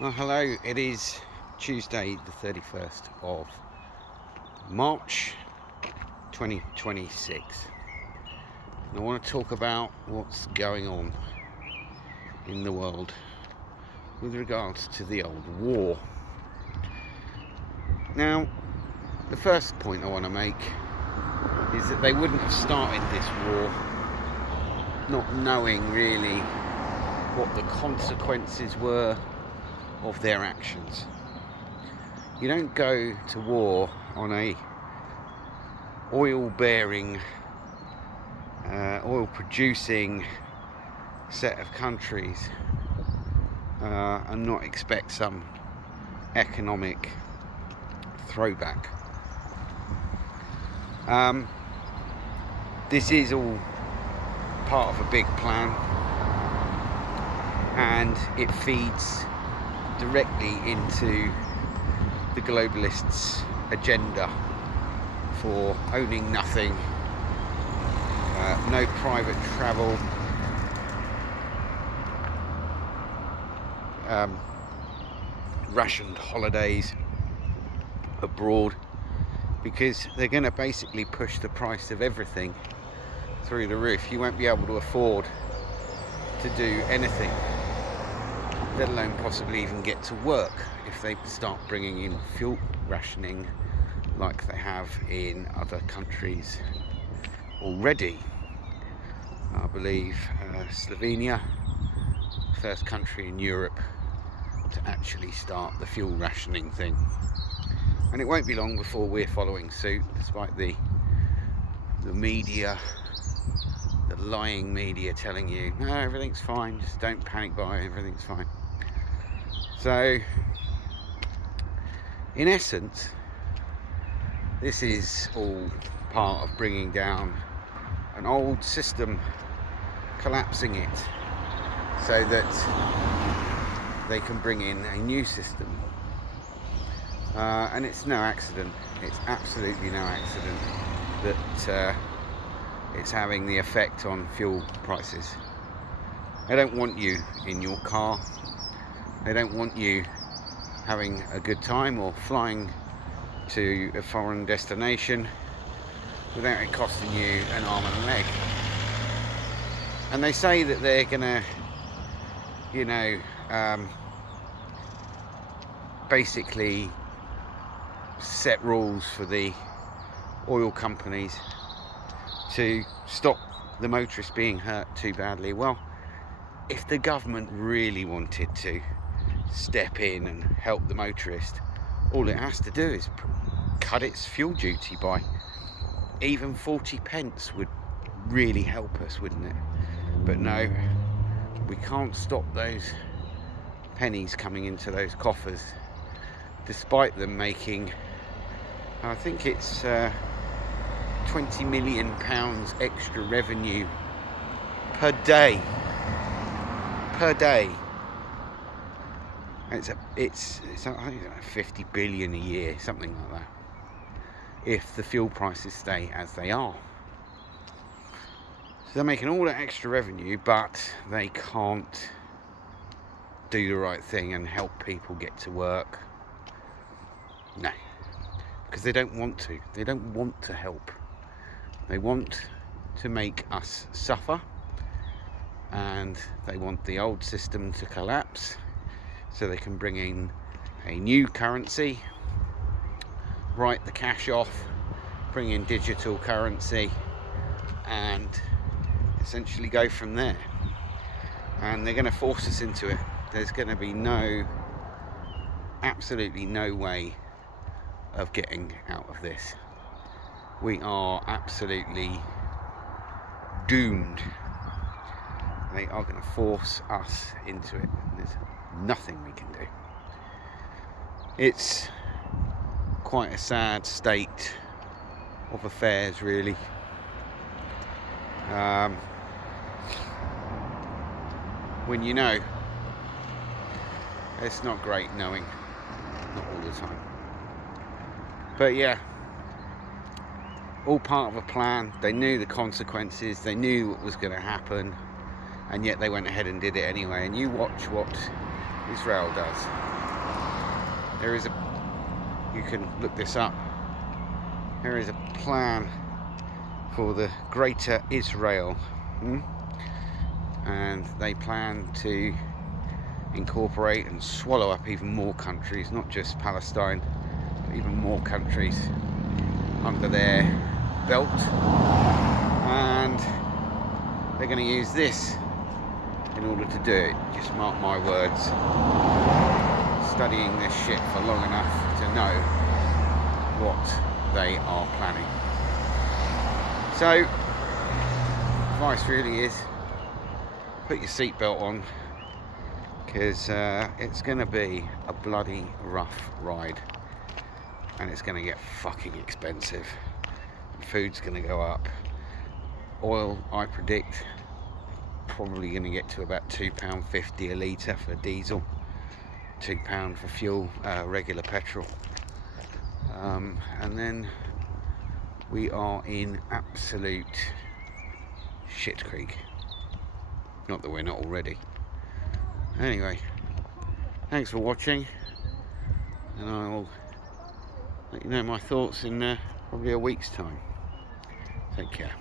Well, hello, it is Tuesday the 31st of March 2026. And I want to talk about what's going on in the world with regards to the old war. Now, the first point I want to make is that they wouldn't have started this war not knowing really what the consequences were of their actions. You don't go to war on a oil producing set of countries and not expect some economic throwback. This is all part of a big plan, and it feeds directly into the globalists' agenda for owning nothing, no private travel, rationed holidays abroad, because they're going to basically push the price of everything through the roof. You won't be able to afford to do anything, let alone possibly even get to work, if they start bringing in fuel rationing like they have in other countries already. I believe Slovenia, first country in Europe to actually start the fuel rationing thing. And it won't be long before we're following suit, despite the media, the lying media telling you, no, everything's fine, just don't panic buy, everything's fine. So, in essence, this is all part of bringing down an old system, collapsing it, so that they can bring in a new system. And it's no accident, it's absolutely no accident that it's having the effect on fuel prices. They don't want you in your car. They don't want you having a good time or flying to a foreign destination without it costing you an arm and a leg. And they say that they're gonna, basically set rules for the oil companies to stop the motorists being hurt too badly. Well, if the government really wanted to step in and help the motorist, all it has to do is cut its fuel duty by even 40 pence would really help us, wouldn't it? But no, we can't stop those pennies coming into those coffers, despite them making, I think it's £20 million extra revenue per day. It's I think it's 50 billion a year, something like that, if the fuel prices stay as they are. So they're making all that extra revenue, but they can't do the right thing and help people get to work. No, because they don't want to. They don't want to help. They want to make us suffer, and they want the old system to collapse so they can bring in a new currency, write the cash off, bring in digital currency, and essentially go from there. And they're going to force us into it. There's going to be absolutely no way of getting out of this. We are absolutely doomed. They are going to force us into it. There's nothing we can do. It's quite a sad state of affairs, really. When you know, it's not great knowing, not all the time. But yeah, all part of a plan. They knew the consequences, they knew what was going to happen, and yet they went ahead and did it anyway. And you watch what Israel does. There is a, you can look this up, there is a plan for the Greater Israel, and they plan to incorporate and swallow up even more countries, not just Palestine, but even more countries under their belt, and they're going to use this in order to do it. Just mark my words. Studying this shit for long enough to know what they are planning. So, advice really is put your seatbelt on, because it's going to be a bloody rough ride, and it's going to get fucking expensive. Food's going to go up. Oil, I predict, probably going to get to about £2.50 a litre for diesel, £2 for fuel, regular petrol, and then we are in absolute shit creek. Not that we're not already. Anyway, thanks for watching, and I'll let you know my thoughts in probably a week's time. Take care.